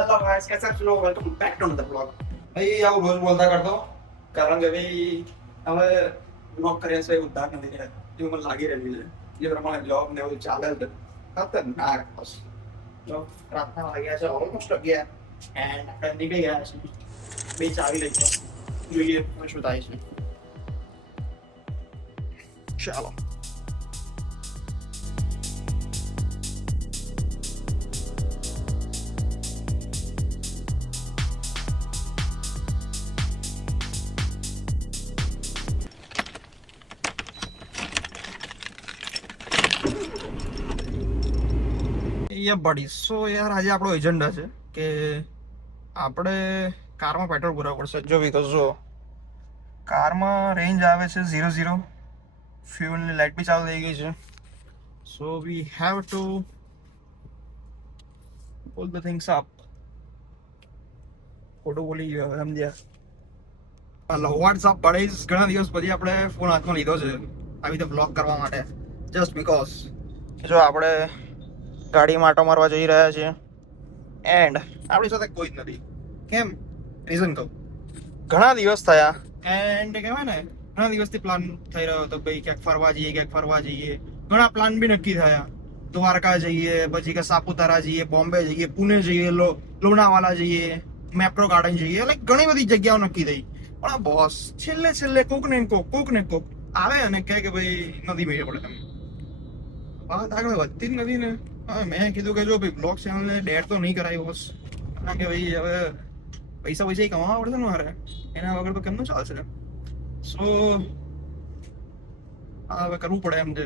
Hello guys, कैसे आप लोग? Welcome back to the blog. भाई આવું રોજ બોલતા કરતો કારણ કે ભાઈ હવે બ્લોગ કર્યા છે ઉદ્ધાર નથી રહ્યા એવું મને લાગી રહ્યું છે. એ પ્રમાણે જોબ ને એવું ચાલે છે ખતરનાક. બસ જો રાતના વાગ્યા છે ઓલમોસ્ટ 11 એન્ડ આપણે નીકળી ગયા છે. બે ચાવી લઈ જાઓ, જોઈએ શું થાય છે. ચાલો. બડી સો યાર આજે આપણો એજન્ડા છે કે આપણે કારમાં પેટ્રોલ પુરાવવું પડશે. જો વિકસ જો કારમાં રેન્જ આવે છે 0-0, ફ્યુલની લાઇટ બી ચાલુ થઈ ગઈ છે. So we have to pull the things up. ખોટું બોલી ગયો હવે સમજ્યા. વોટ્સઅપ પડે ઘણા દિવસ પછી આપણે ફોન હાથમાં લીધો છે આવી રીતે બ્લોગ કરવા માટે, જસ્ટ બીકોઝ જો આપણે ગાડીમાં આંટો મારવા જઈ રહ્યા છીએ એન્ડ આપણી સાથે કોઈ જ નથી. કેમ? રીઝન કહું. ઘણા દિવસ થયા એન્ડ કહેવાય ને ઘણા દિવસથી પ્લાન થઈ રહ્યો હતો ભાઈ ક્યાંક ફરવા જઈએ. ઘણા પ્લાન બી નક્કી થયા. દ્વારકા જઈએ, પછી કે સાપુતારા જઈએ, બોમ્બે જઈએ, પુણે જઈએ, લોનાવાલા જઈએ, મેપ્રો ગાર્ડન જઈએ, લાઈક ઘણી બધી જગ્યાઓ નક્કી થઈ. પણ આ બોસ છેલ્લે કોક ને કોક આવે અને કહે કે ભાઈ નથી મેળે પડે. તમે વાત આગળ વધતી જ નથી ને. હા, મેં કીધું કે જો ભાઈ બ્લોગ ચેનલને ડેર તો નહીં કરાય બોસ, કારણ કે ભાઈ હવે પૈસા કમાવા પડશે ને મારે, એના વગર તો કેમનું ચાલશે. સો હવે કરવું પડે એમ છે.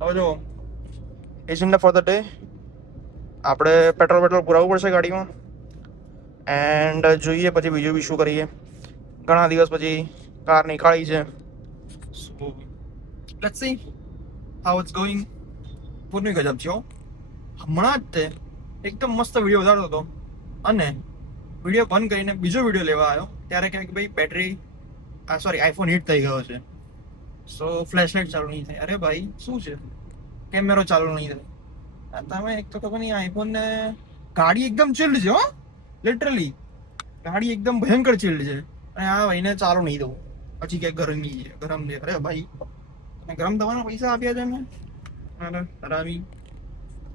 હવે જો એજન્ડા ફોર ધ ડે આપણે પેટ્રોલ પુરાવવું પડશે ગાડીમાં એન્ડ જોઈએ પછી બીજું બી શું કરીએ. ઘણા દિવસ પછી કાર નીકાળી છે. So let's see how it's going. પૂર્ણ ગજબ છે. હમણાં જ તે એકદમ મસ્ત વિડીયો ઉતારતો હતો અને વિડીયો બંધ કરીને બીજો વિડીયો લેવા આવ્યો ત્યારે કહે કે ભાઈ બેટરી આઈફોન હીટ થઈ ગયો છે. સો ફ્લેશ લાઇટ ચાલુ નહીં થાય. અરે ભાઈ શું છે, કેમેરો ચાલુ નહીં થાય. તમે એક તો ખબર નહીં આઈફોન ને ગાડી એકદમ ચિલ્ડ છે. હો લિટરલી ગાડી એકદમ ભયંકર ચિલ્ડ છે અને આ ભાઈને ચાલુ નહીં દઉં પછી કે ગરમ છે. અરે ભાઈ તમે ગરમ થવાના પૈસા આપ્યા છે મેં? અરે હરામી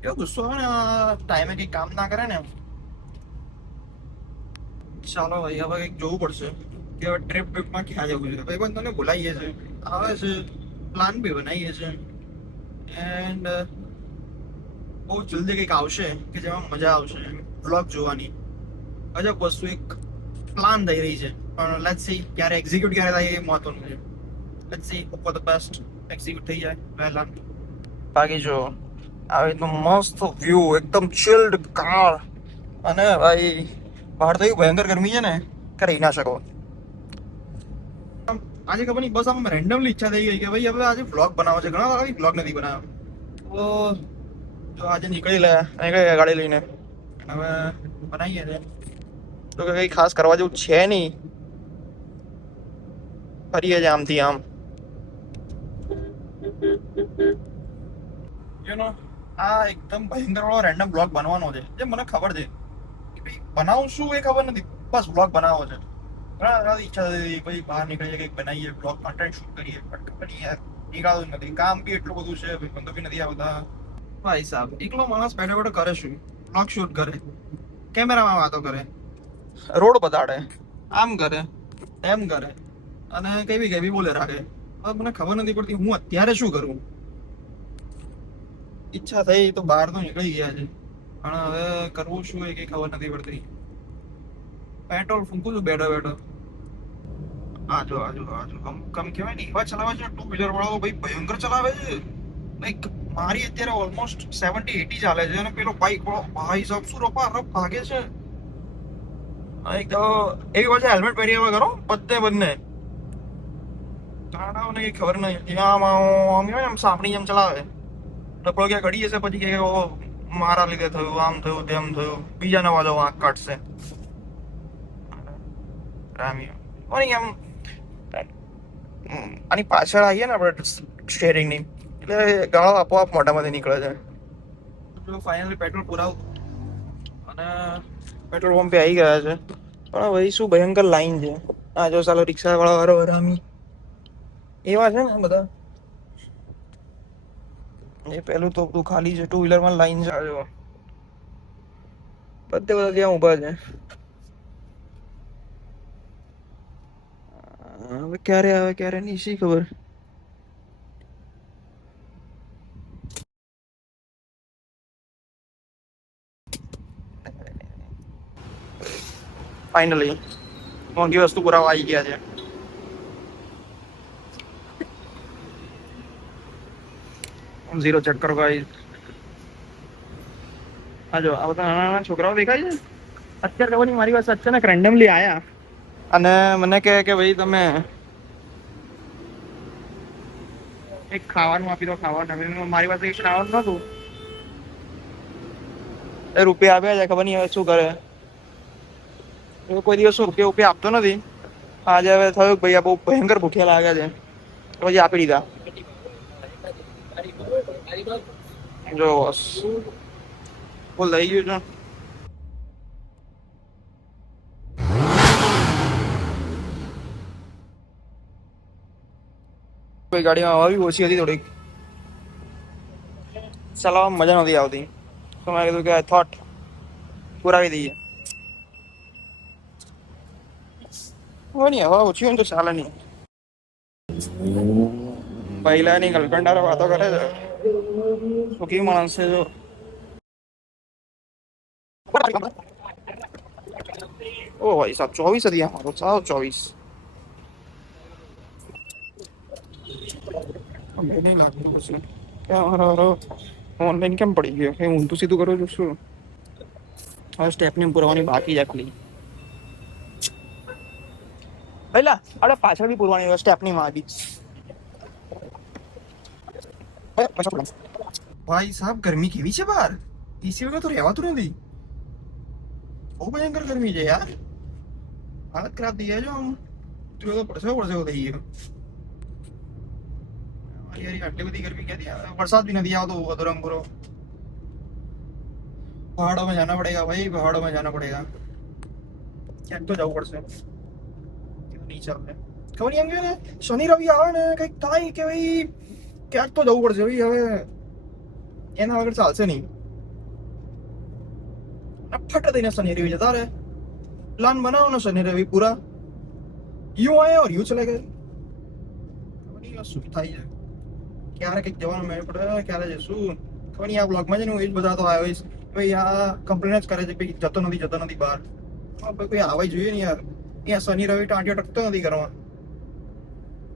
એવો ગુસ્સો આવે ને ટાઈમે કંઈક કામ ના કરે ને. ચાલો ભાઈ હવે કંઈક જોવું પડશે કે હવે ટ્રીપમાં ક્યાં જવું છે. ભાઈ પણ તને બોલાવીએ છે, આવે છે, પ્લાન બી બનાવીએ છે એન્ડ બહુ જલ્દી કંઈક આવશે કે જેમાં મજા આવશે બ્લોગ જોવાની. ગજબ વસ્તુ એક પ્લાન થઈ રહી છે પણ લેટ્સ સી ક્યારે એક્ઝિક્યુટ ક્યારે થાય એ મહત્વનું છે. Let's see for the best execute થઈ જાય પહેલા. બાકી જો આવી તો મસ્ત વ્યૂ, એકદમ ચિલ્ડ કાર અને ભાઈ બહાર તો એવું ભયંકર ગરમી છે ને કે રહી ના શકો. આજે ખબર નહીં બસ આમ રેન્ડમલી ઈચ્છા થઈ ગઈ કે ભાઈ હવે આજે બ્લોગ બનાવો છે. ઘણા વાર બ્લોગ નથી બનાવ્યો તો જો આજે નીકળી ગાડી લઈને હવે બનાવીએ છે. તો કે કંઈ ખાસ કરવા જેવું છે નહીં, ફરીએ જ આમથી આમ. યુ નો આ એકદમ ભયંકર વાળો રેન્ડમ બ્લોગ બનવાનો છે જે મને ખબર છે કે ભાઈ બનાવું શું એ ખબર નથી, બસ બ્લોગ બનાવવો છે. ઘણા ઈચ્છા થતી ભાઈ બહાર નીકળીએ કંઈક બનાવીએ, બ્લોગ કન્ટેન્ટ શૂટ કરીએ, પણ ખબર નહીં યાર નીકળતું જ નથી. કામ બી એટલું બધું છે ભાઈ, બંધો બી નથી આવતા. ભાઈ સાહેબ એકલો માણસ બેઠો કરે શું? બ્લોગ શૂટ કરે, કેમેરામાં વાતો કરે, રોડ બતાડે, આમ કરે એમ કરે અને કઈ બી બોલે રાખે. હવે મને ખબર નથી પડતી હું અત્યારે શું કરું. ઈચ્છા થઈ તો બહાર તો નીકળી ગયા છે પણ હવે કરવું શું એ કઈ ખબર નથી પડતી. પેટ્રોલ ફૂંકું છું બેઠો. આજો કમ કહેવાય ને એવા ચલાવે છે ટુ વ્હીલર વાળો ભાઈ, ભયંકર ચલાવે છે. લાઈક મારી અત્યારે ઓલમોસ્ટ 70-80 ચાલે છે અને પેલો બાઈક વાળો ભાઈ સાહેબ શું રફ ભાગે છે. એક તો એવી પાછા હેલ્મેટ પહેર્યા વગર બંને તાળાઓને કઈ ખબર નહીં. આમ સાંભળી એમ ચલાવે. ડપડો ક્યાં ઘડી જશે પછી કે મારા લીધે થયું, આમ થયું, તેમ થયું, બીજા નવા જો વાંક કાઢશે. એમ આની પાછળ આવીએ ને આપણે સ્ટેરિંગની એટલે ગાળો આપોઆપ મોઢામાંથી નીકળે છે. ફાઇનલી પેટ્રોલ પુરાવું અને પેટ્રોલ પંપે આવી ગયા છે, પણ ભાઈ શું ભયંકર લાઈન છે. આ જો સાલો રિક્ષા વાળા વાળો હરામી એવા છે ને બધા. એ પેલું તો બધું ખાલી છે, 2 વ્હીલર માં લાઈન છે. જો બધે બધા ત્યાં ઉભા છે. હવે ક્યારે આવે ક્યારે નહીં શી ખબર. ફાઇનલી મોંઘી વસ્તુ પુરાવા આવી ગયા છે. ઝીરો ચેક કરો ગાઈસ. હા જો આ બધા નાના નાના છોકરાઓ દેખાય છે. અત્યારે ખબર નહીં મારી પાસે અચાનક રેન્ડમલી આયા અને મને કહે કે ભાઈ તમે એક ખાવાનું આપી દો. ખાવાનું મારી પાસે એક ખાવાનું નતું. એ રૂપિયા આપ્યા છે, ખબર નહીં હવે શું કરે. કોઈ દિવસ રૂપિયા આપતો નથી. આજે હવે થયું ભાઈ આ બહુ ભયંકર ભૂખ્યા લાગ્યા છે, તો પછી આપી દીધા. જો બોલ લઈ ગયું છે. કોઈ ગાડીમાં હવા બી ઓછી હતી થોડીક, ચલાવવામાં મજા નથી આવતી, તો મેં કીધું કે થોટ પુરાવી દઈએ. હોય નહીં હવા ઓછી હોય ને તો ચાલે નહીં. પહેલાની ગર્લફ્રેન્ડ હારે વાતો કરે છે. સુખી માણસ છે જો. ઓ ભાઈ સાહેબ 24 હતી અમારો, 24. નહીં લાગતું પછી મારો ઓનલાઈન કેમ પડી ગયો? હું ઊંધું સીધું કરું છું શું? હવે સ્ટેપની પુરવાની બાકી જ આટલી. પહેલા આપણે પાછળ બી પુરવાની હોય સ્ટેપની માં બી. ભાઈ સાહેબ ગરમી કેવી છે બહાર? એસી વગર તો રહેવાતું નથી. બહુ ભયંકર ગરમી છે યાર. હાલત ખરાબ થઈ જાય. જો આમ તો પડશે થઈ ગયો. યાર આટલી બધી ગરમી ક્યાંથી આવે? વરસાદ भी नहीं આવતો અધરંગ પૂરો. पहाड़ों में जाना पड़ेगा भाई, पहाड़ों में जाना पड़ेगा. ક્યાંક તો જવું પડશે. નહીં ચાલે. ખબર નહીં એમ કે ને શનિ રવિ આવે ને કંઈક થાય કે ભાઈ ક્યાંક તો જવું પડશે ભાઈ. હવે એના વગર ચાલશે નહીં. ફટ દઈને શનિ રવિ જતા રહે. प्लान बनाओ ना शनि रवि पूरा. यूं आए और यूं चले गए. ખબર નહીં શું થાય છે. ક્યારે કંઈક જવાનું મેળ પડે, ક્યારે જશું ખબર નહીં. આ બ્લોગમાં છે ને હું એ જ બતાવતો આવ્યો હોઈશ. ભાઈ આ કમ્પ્લેન જ કરે છે ભાઈ જતો નથી બહાર. કોઈ આવે જોઈએ ને યાર. અહીંયા શનિ રવિ ટાંટિયો ટકતો નથી કરવા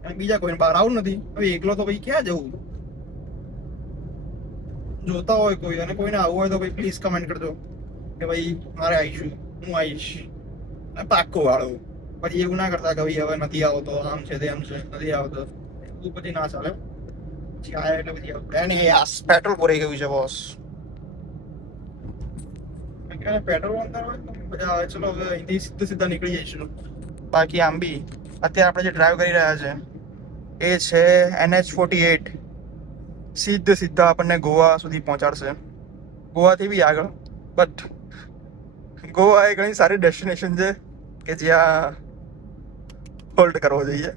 અને બીજા કોઈને બહાર આવું નથી. હવે એકલો તો ભાઈ ક્યાં જવું? જોતા હોય કોઈ અને કોઈને આવવું હોય તો ભાઈ પ્લીઝ કમેન્ટ કરજો કે ભાઈ મારે આવીશું, હું આવીશ પાક્કો વાળો. પછી એવું ના કરતા કે ભાઈ હવે નથી આવતો, આમ છે તેમ છે, નથી આવતો. એવું પછી ના ચાલે. પછી આયા એટલે પછી પેટ્રોલ પૂરાઈ ગયું છે બોસ. પેટ્રોલ અંદર હોય તો મજા આવે. ચલો હવે અહીંથી સીધા નીકળી જઈશું. બાકી આમ બી અત્યારે આપણે જે ડ્રાઈવ કરી રહ્યા છે એ છે NH48. સીધા આપણને ગોવા સુધી પહોંચાડશે. ગોવાથી બી આગળ, બટ ગોવા એ ઘણી સારી ડેસ્ટિનેશન છે કે જ્યાં હોલ્ડ કરવો જોઈએ.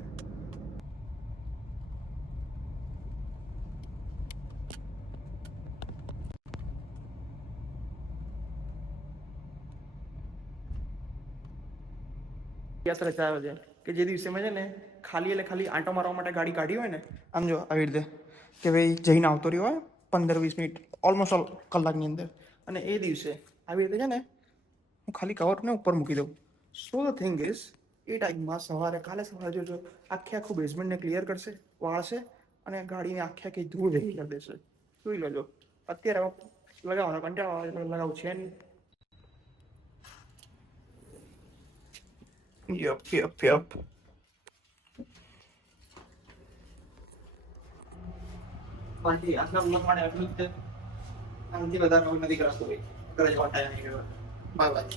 યાત્રા ચાલે છે કે જે દિવસે મેં છે ને ખાલી એટલે ખાલી આંટો મારવા માટે ગાડી કાઢી હોય ને, આમ જો આવી રીતે કે ભાઈ જઈને આવતો રહ્યો હોય 15-20 મિનિટ ઓલમોસ્ટ કલાકની અંદર, અને એ દિવસે આવી રીતે છે ને હું ખાલી કવરને ઉપર મૂકી દઉં. સો ધ થિંગ ઇઝ એ ટાઈમમાં કાલે સવારે જોજો આખું બેઝમેન્ટને ક્લિયર કરશે, વાળશે અને ગાડીને આખી ધૂળ ભેગી કરી દેશે. જોઈ લેજો. અત્યારે લગાવવાનો કંટાળો આવે એટલે લગાવું છે નહીં. Yep. આટલા બ્લોગ માટે આટલું જ છે. આનાથી વધારે નથી કરાતો ભાઈ. ઘરે જવા ટાઈમ નહીં. Bye bye.